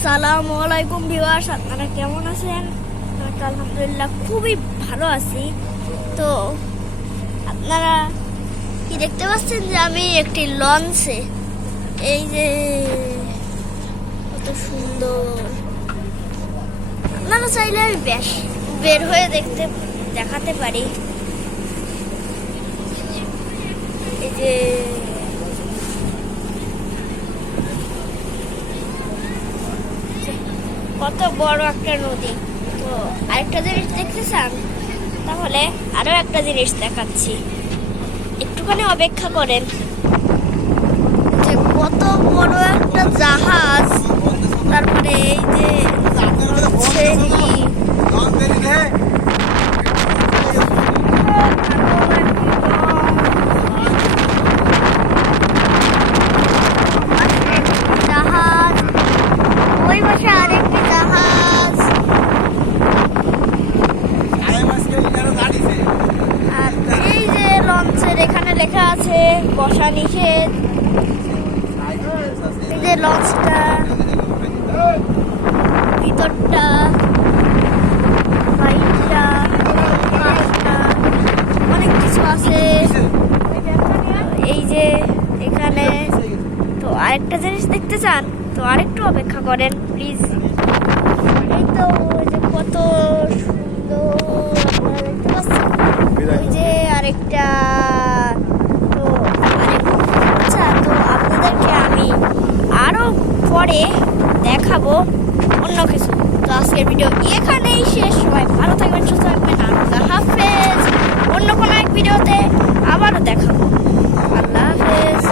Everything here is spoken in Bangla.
আসসালামু আলাইকুম ভিউয়ার্স, আপনারা কেমন আছেন? আলহামদুলিল্লাহ খুবই ভালো আছি। তো আপনারা কি দেখতে পাচ্ছেন যে আমি একটি লঞ্চে, এই যে কত সুন্দর, আপনারা চাইলে আমি বের হয়ে দেখাতে পারি। এই যে কত বড় একটা নদী। তো আরেকটা জিনিস দেখতে চান, তাহলে আরো একটা জিনিস দেখাচ্ছি, একটুখানি অপেক্ষা করেন। যে কত বড় একটা জাহাজ, তারপরে এই যে জাহাজ, ওই পাশে আরেকটি জাহাজ, আর এই যে লঞ্চের এখানে লেখা আছে বসা নিষেধ। এই যে লঞ্চটা ভিতরটা, বাইকটা, অনেক কিছু আছে। এই যে এখানে তো আরেকটা জিনিস দেখতে চান, তো আরেকটু অপেক্ষা করেন প্লিজ। এই তো ওই যে কত সুন্দর, আপনারা দেখতে পাচ্ছেন। ওই যে আরেকটা, তো আচ্ছা, তো আপনাদেরকে আমি আরো পরে দেখাবো অন্য কিছু। তো আজকের ভিডিও এখানেই শেষ। সবাই ভালো থাকবেন, সুস্থ থাকবেন। আল্লাহ হাফেজ। অন্য কোনো এক ভিডিওতে আবারও দেখাবো। আল্লাহ হাফেজ।